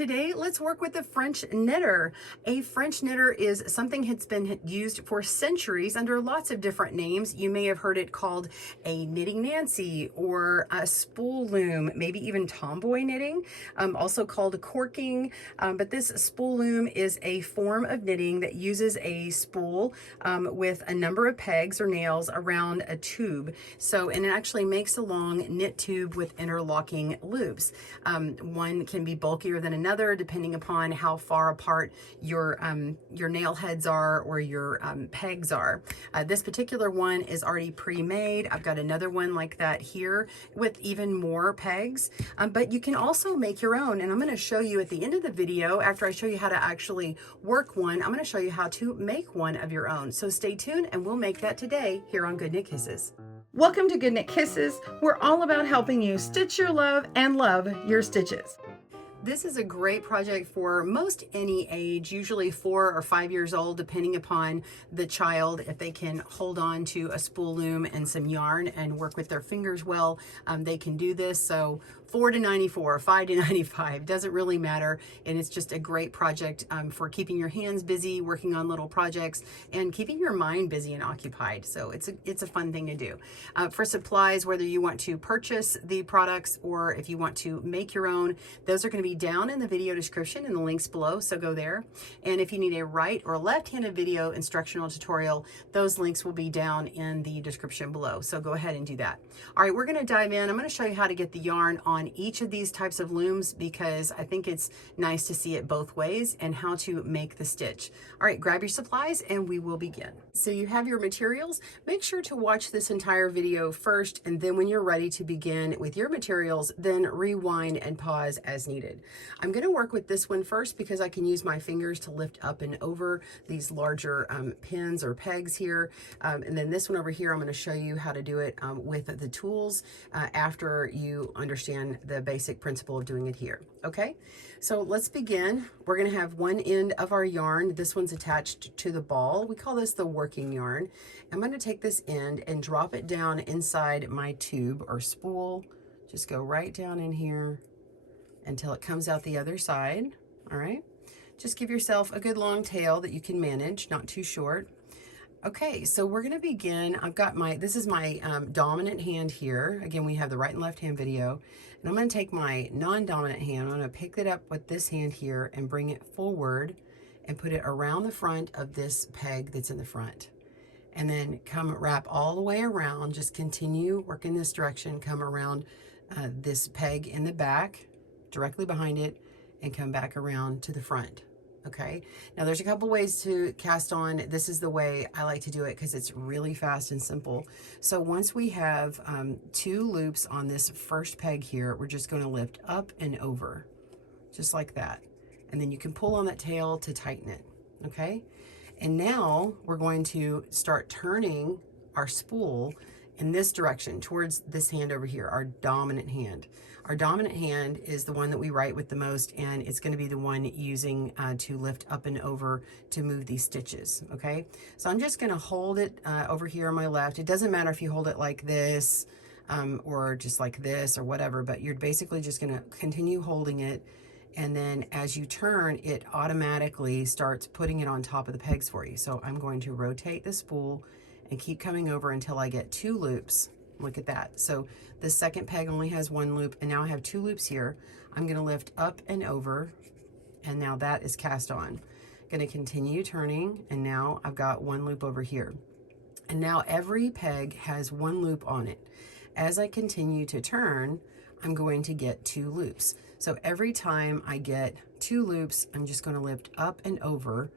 Today, let's work with the French knitter. A French knitter is something that's been used for centuries under lots of different names. You may have heard it called a knitting Nancy or a spool loom, maybe even tomboy knitting, also called corking. But this spool loom is a form of knitting that uses a spool with a number of pegs or nails around a tube. And it actually makes a long knit tube with interlocking loops. One can be bulkier than another depending upon how far apart your nail heads are or your pegs are. This particular one is already pre-made. I've got another one like that here with even more pegs, but you can also make your own, and I'm going to show you at the end of the video, after I show you how to actually work one, I'm going to show you how to make one of your own. So stay tuned and we'll make that today here on GoodKnit Kisses. Welcome to GoodKnit Kisses. We're all about helping you stitch your love and love your stitches. This is a great project for most any age, usually 4 or 5 years old, depending upon the child. If they can hold on to a spool loom and some yarn and work with their fingers well, they can do this. So 4 to 94, 5 to 95, doesn't really matter. And it's just a great project for keeping your hands busy, working on little projects, and keeping your mind busy and occupied. So it's a fun thing to do. For supplies, whether you want to purchase the products or if you want to make your own, those are going to be down in the video description in the links below, so go there. And if you need a right or left-handed video instructional tutorial, those links will be down in the description below, so go ahead and do that. All right, we're going to dive in. I'm going to show you how to get the yarn on each of these types of looms because I think it's nice to see it both ways and how to make the stitch. All right, grab your supplies and we will begin. So you have your materials. Make sure to watch this entire video first, and then when you're ready to begin with your materials, then rewind and pause as needed. I'm going to work with this one first because I can use my fingers to lift up and over these larger pins or pegs here. And then this one over here, I'm going to show you how to do it with the tools after you understand the basic principle of doing it here. Okay, so let's begin. We're going to have one end of our yarn. This one's attached to the ball. We call this the working yarn. I'm going to take this end and drop it down inside my tube or spool. Just go right down in here until it comes out the other side. All right, just give yourself a good long tail that you can manage, not too short. Okay, so we're going to begin. I've got this is my dominant hand here. Again, we have the right and left hand video, and I'm going to take my non-dominant hand. I'm going to pick it up with this hand here and bring it forward and put it around the front of this peg that's in the front, and then come wrap all the way around. Just continue work in this direction, come around this peg in the back directly behind it and come back around to the front. Okay, now there's a couple ways to cast on. This is the way I like to do it because it's really fast and simple. So once we have 2 loops on this first peg here, we're just going to lift up and over just like that, and then you can pull on that tail to tighten it. Okay, and now we're going to start turning our spool in this direction towards this hand over here, our dominant hand. Our dominant hand is the one that we write with the most, and it's going to be the one using to lift up and over to move these stitches. Okay, so I'm just going to hold it over here on my left. It doesn't matter if you hold it like this or just like this or whatever, but you're basically just going to continue holding it, and then as you turn, it automatically starts putting it on top of the pegs for you. So I'm going to rotate the spool and keep coming over until I get 2 loops. Look at that. So the second peg only has 1 loop, and now I have 2 loops here. I'm going to lift up and over, and now that is cast on. Going to continue turning, and now I've got 1 loop over here. And now every peg has 1 loop on it. As I continue to turn, I'm going to get 2 loops. So every time I get 2 loops, I'm just going to lift up and over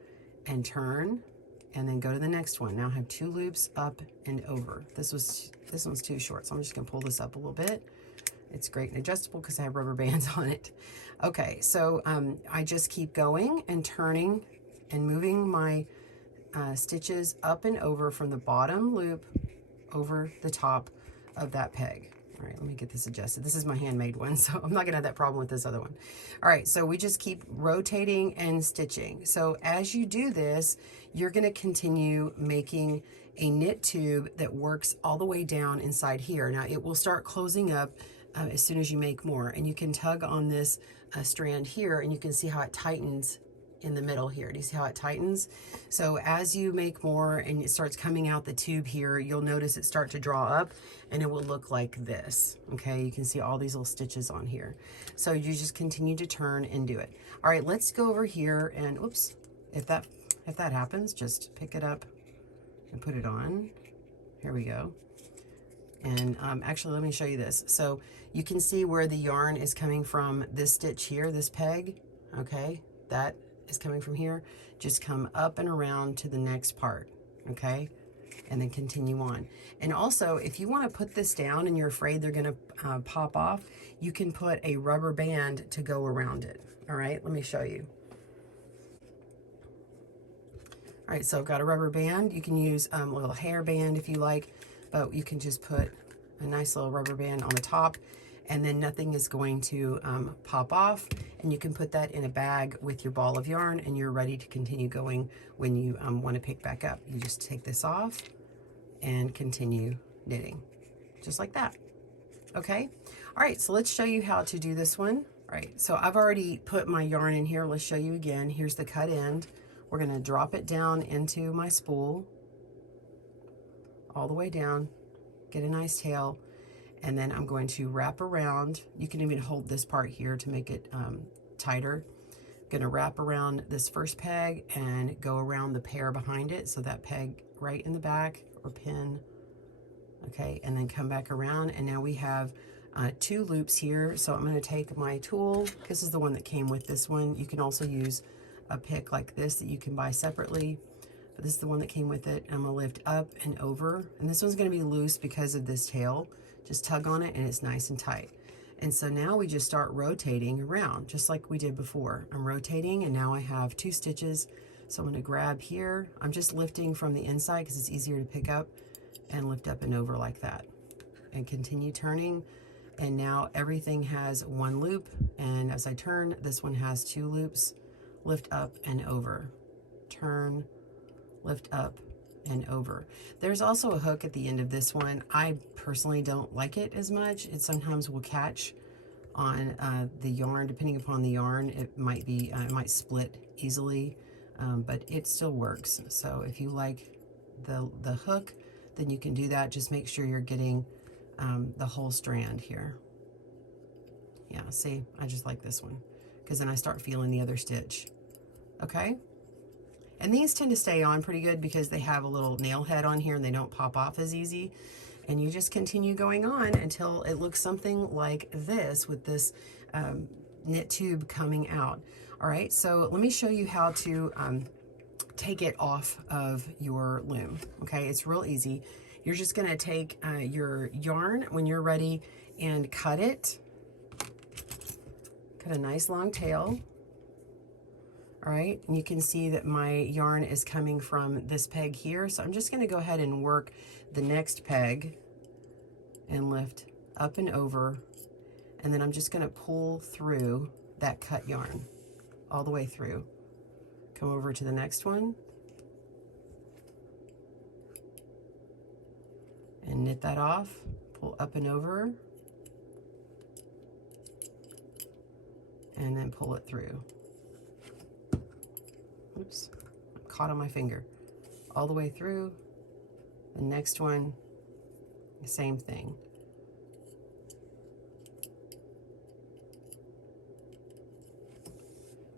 and turn, and then go to the next one. Now I have 2 loops up and over. This one's too short, so I'm just gonna pull this up a little bit. It's great and adjustable because I have rubber bands on it. Okay, so I just keep going and turning and moving my stitches up and over from the bottom loop over the top of that peg. All right, let me get this adjusted. This is my handmade one, so I'm not gonna have that problem with this other one. All right, so we just keep rotating and stitching. So as you do this, you're gonna continue making a knit tube that works all the way down inside here. Now it will start closing up as soon as you make more. And you can tug on this strand here, and you can see how it tightens in the middle here. Do you see how it tightens? So as you make more and it starts coming out the tube here, you'll notice it start to draw up, and it will look like this. Okay, you can see all these little stitches on here. So you just continue to turn and do it. All right, let's go over here and oops, if that happens, just pick it up and put it on. Here we go. And actually, let me show you this. So you can see where the yarn is coming from, this stitch here, this peg, okay? That is coming from here. Just come up and around to the next part, okay? And then continue on. And also, if you want to put this down and you're afraid they're going to pop off, you can put a rubber band to go around it, all right? Let me show you. All right, so I've got a rubber band. You can use a little hair band if you like, but you can just put a nice little rubber band on the top, and then nothing is going to pop off, and you can put that in a bag with your ball of yarn, and you're ready to continue going when you want to pick back up. You just take this off and continue knitting, just like that. Okay, all right, so let's show you how to do this one. All right, so I've already put my yarn in here. Let's show you again. Here's the cut end. We're going to drop it down into my spool all the way down, get a nice tail, and then I'm going to wrap around. You can even hold this part here to make it tighter. I'm going to wrap around this first peg and go around the pair behind it, so that peg right in the back or pin, okay, and then come back around, and now we have 2 loops here. So I'm going to take my tool. This is the one that came with this one. You can also use a pick like this that you can buy separately, but this is the one that came with it. I'm gonna lift up and over, and this one's gonna be loose because of this tail. Just tug on it and it's nice and tight. And so now we just start rotating around just like we did before. I'm rotating, and now I have 2 stitches. So I'm gonna grab here. I'm just lifting from the inside because it's easier to pick up, and lift up and over like that, and continue turning. And now everything has 1 loop, and as I turn, this one has 2 loops. Lift up and over, turn, lift up and over. There's also a hook at the end of this one. I personally don't like it as much. It sometimes will catch on the yarn. Depending upon the yarn, it might be it might split easily, but it still works. So if you like the hook, then you can do that. Just make sure you're getting the whole strand here. Yeah, see, I just like this one because then I start feeling the other stitch. Okay, and these tend to stay on pretty good because they have a little nail head on here and they don't pop off as easy. And you just continue going on until it looks something like this with this knit tube coming out. All right, so let me show you how to take it off of your loom. Okay, it's real easy. You're just gonna take your yarn when you're ready and cut it. Cut a nice long tail. All right, and you can see that my yarn is coming from this peg here. So I'm just gonna go ahead and work the next peg and lift up and over. And then I'm just gonna pull through that cut yarn all the way through. Come over to the next one and knit that off, pull up and over, and then pull it through. Oops, I'm caught on my finger. All the way through. The next one, the same thing.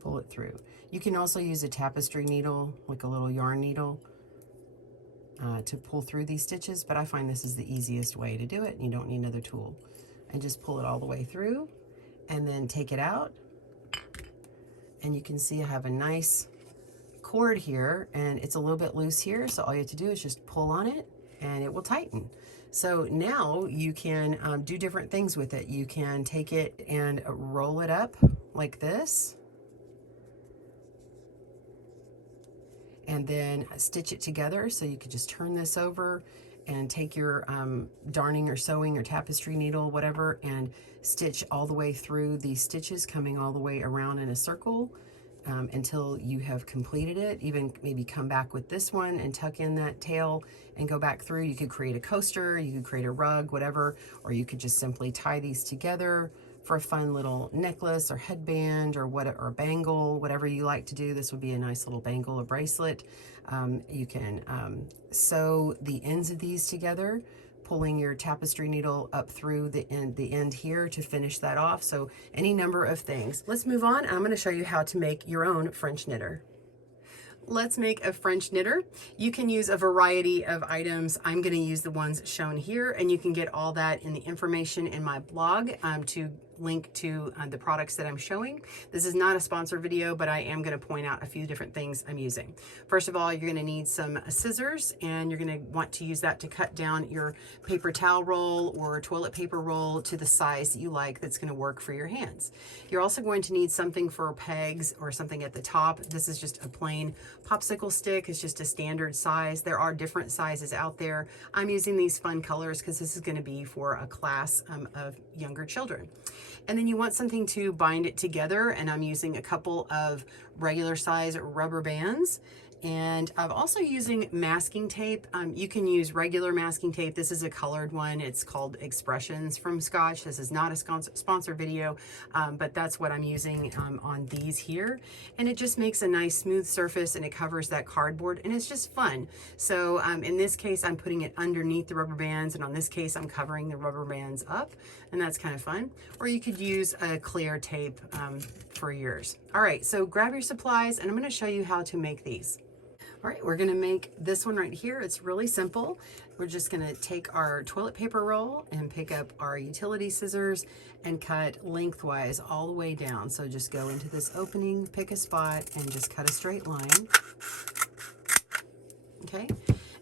Pull it through. You can also use a tapestry needle, like a little yarn needle, to pull through these stitches, but I find this is the easiest way to do it, and you don't need another tool. And just pull it all the way through, and then take it out. And you can see I have a nice cord here, and it's a little bit loose here, so all you have to do is just pull on it and it will tighten. So now you can do different things with it. You can take it and roll it up like this, and then stitch it together. So you could just turn this over and take your darning or sewing or tapestry needle, whatever, and stitch all the way through these stitches, coming all the way around in a circle. until you have completed it. Even maybe come back with this one and tuck in that tail and go back through. You could create a coaster, you could create a rug, whatever, or you could just simply tie these together for a fun little necklace or headband or what, or a bangle, whatever you like to do. This would be a nice little bangle or bracelet. You can sew the ends of these together, pulling your tapestry needle up through the end here to finish that off. So any number of things. Let's move on. I'm going to show you how to make your own French knitter. Let's make a French knitter. You can use a variety of items. I'm going to use the ones shown here, and you can get all that in the information in my blog to link to the products that I'm showing. This is not a sponsored video, but I am going to point out a few different things I'm using. First of all, you're going to need some scissors, and you're going to want to use that to cut down your paper towel roll or toilet paper roll to the size that you like that's going to work for your hands. You're also going to need something for pegs or something at the top. This is just a plain popsicle stick. It's just a standard size. There are different sizes out there. I'm using these fun colors because this is going to be for a class of younger children. And then you want something to bind it together, and I'm using a couple of regular size rubber bands. And I'm also using masking tape. You can use regular masking tape. This is a colored one. It's called Expressions from Scotch. This is not a sponsored video, but that's what I'm using on these here. And it just makes a nice smooth surface, and it covers that cardboard, and it's just fun. So in this case, I'm putting it underneath the rubber bands, and on this case, I'm covering the rubber bands up, and that's kind of fun. Or you could use a clear tape for yours. All right, so grab your supplies, and I'm going to show you how to make these. All right, we're going to make this one right here. It's really simple. We're just going to take our toilet paper roll and pick up our utility scissors and cut lengthwise all the way down. So just go into this opening, pick a spot, and just cut a straight line. Okay,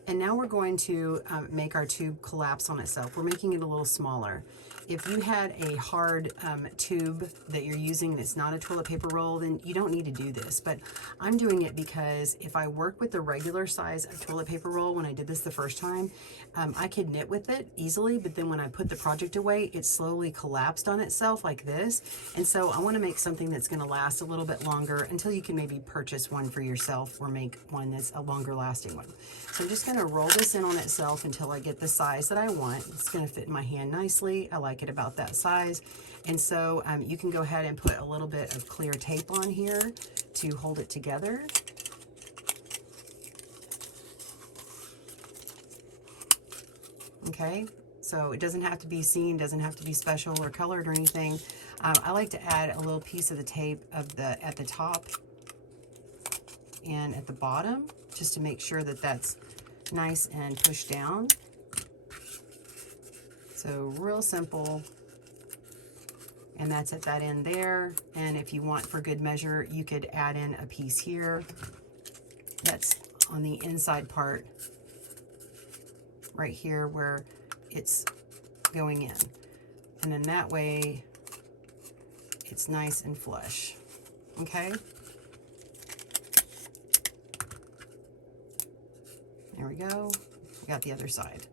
and now we're going to make our tube collapse on itself. We're making it a little smaller. If you had a hard tube that you're using and it's not a toilet paper roll, then you don't need to do this. But I'm doing it because if I work with the regular size of toilet paper roll, when I did this the first time, I could knit with it easily, but then when I put the project away, it slowly collapsed on itself like this. And so I want to make something that's going to last a little bit longer until you can maybe purchase one for yourself or make one that's a longer lasting one. So I'm just going to roll this in on itself until I get the size that I want. It's going to fit in my hand nicely. I like it about that size. And so you can go ahead and put a little bit of clear tape on here to hold it together. Okay, so it doesn't have to be seen, doesn't have to be special or colored or anything. I like to add a little piece of the tape at the top and at the bottom, just to make sure that that's nice and pushed down. So real simple. And that's at that end there. And if you want for good measure, you could add in a piece here. That's on the inside part right here where it's going in. And then that way it's nice and flush. Okay? There we go. We got the other side.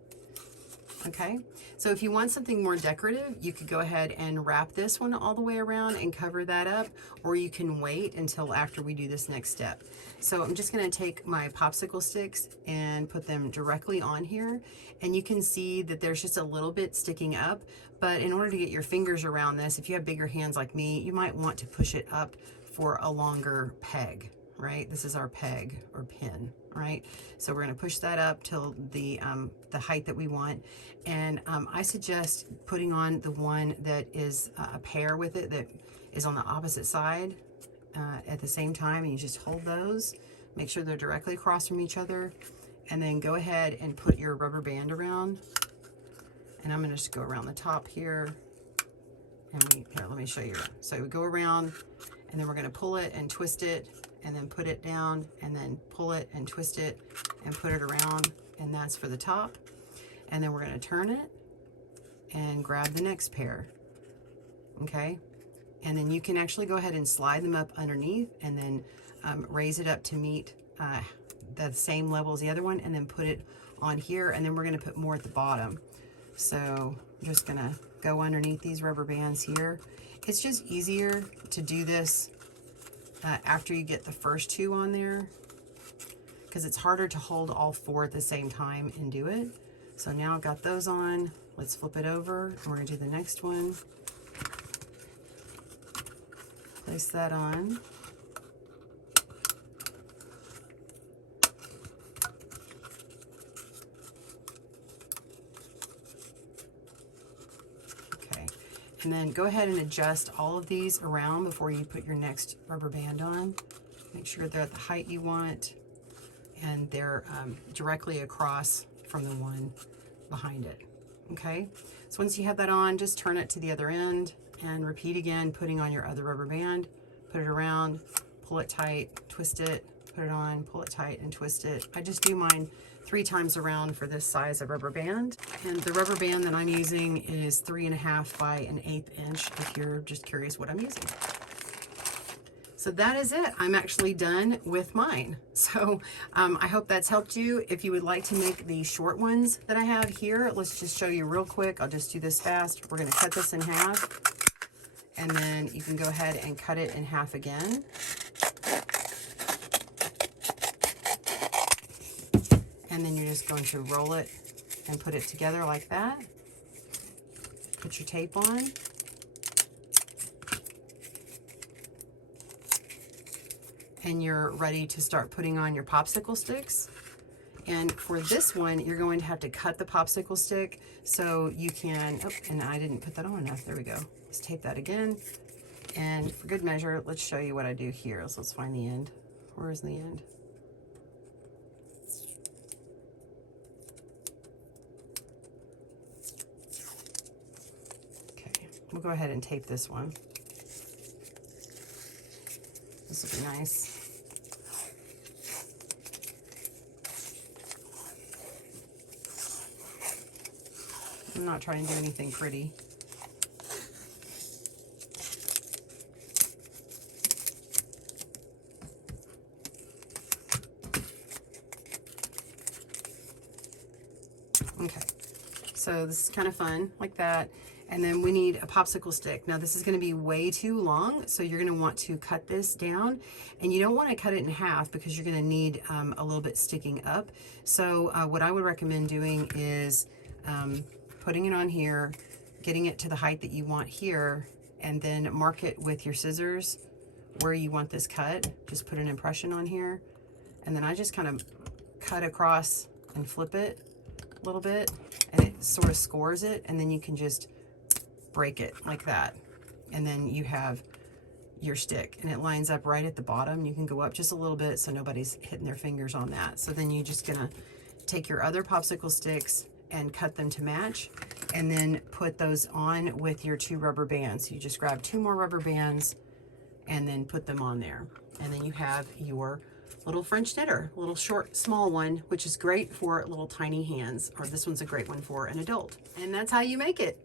Okay, so if you want something more decorative, you could go ahead and wrap this one all the way around and cover that up, or you can wait until after we do this next step. So I'm just going to take my popsicle sticks and put them directly on here, and you can see that there's just a little bit sticking up, but in order to get your fingers around this, if you have bigger hands like me, you might want to push it up for a longer peg, right? This is our peg or pin. Right, so we're going to push that up till the height that we want, and I suggest putting on the one that is a pair with it that is on the opposite side at the same time, and you just hold those, make sure they're directly across from each other, and then go ahead and put your rubber band around. And I'm going to just go around the top here, and here, let me show you. So we go around, and then we're going to pull it and twist it, and then put it down, and then pull it and twist it and put it around, and that's for the top. And then we're going to turn it and grab the next pair. Okay, and then you can actually go ahead and slide them up underneath, and then raise it up to meet the same level as the other one, and then put it on here, and then we're going to put more at the bottom. So I'm just going to go underneath these rubber bands here. It's just easier to do this after you get the first 2 on there, because it's harder to hold all 4 at the same time and do it. So now I've got those on. Let's flip it over, and we're going to do the next one. Place that on. Okay, and then go ahead and adjust all of these around before you put your next rubber band on. Make sure they're at the height you want, and they're directly across from the one behind it. Okay, so once you have that on, just turn it to the other end and repeat again, putting on your other rubber band. Put it around, pull it tight, twist it, put it on, pull it tight, and twist it. I just do mine 3 times around for this size of rubber band. And the rubber band that I'm using is 3.5 by 1/8 inch, if you're just curious what I'm using. So that is it. I'm actually done with mine. So I hope that's helped you. If you would like to make the short ones that I have here, let's just show you real quick. I'll just do this fast. We're gonna cut this in half, and then you can go ahead and cut it in half again. And then you're just going to roll it and put it together like that. Put your tape on. And you're ready to start putting on your popsicle sticks. And for this one, you're going to have to cut the popsicle stick so you can, oh, and I didn't put that on enough. There we go. Let's tape that again. And for good measure, let's show you what I do here. So let's find the end. Where is the end? Okay, we'll go ahead and tape this one. This will be nice. I'm not trying to do anything pretty. Okay, so this is kind of fun, like that. And then we need a popsicle stick. Now this is gonna be way too long, so you're gonna want to cut this down, and you don't wanna cut it in half because you're gonna need a little bit sticking up. So what I would recommend doing is putting it on here, getting it to the height that you want here, and then mark it with your scissors where you want this cut. Just put an impression on here, and then I just kind of cut across and flip it a little bit, and it sort of scores it, and then you can just break it like that, and then you have your stick, and it lines up right at the bottom. You can go up just a little bit so nobody's hitting their fingers on that. So then you're just gonna take your other popsicle sticks and cut them to match, and then put those on with your 2 rubber bands. So you just grab 2 more rubber bands and then put them on there, and then you have your little French knitter, little short, small one, which is great for little tiny hands, or this one's a great one for an adult. And that's how you make it.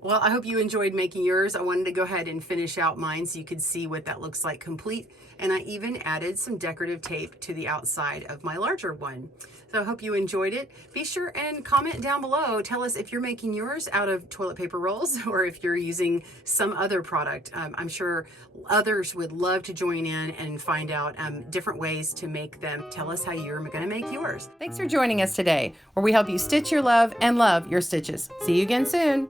Well, I hope you enjoyed making yours. I wanted to go ahead and finish out mine so you could see what that looks like complete. And I even added some decorative tape to the outside of my larger one. So I hope you enjoyed it. Be sure and comment down below. Tell us if you're making yours out of toilet paper rolls or if you're using some other product. I'm sure others would love to join in and find out different ways to make them. Tell us how you're gonna make yours. Thanks for joining us today, where we help you stitch your love and love your stitches. See you again soon.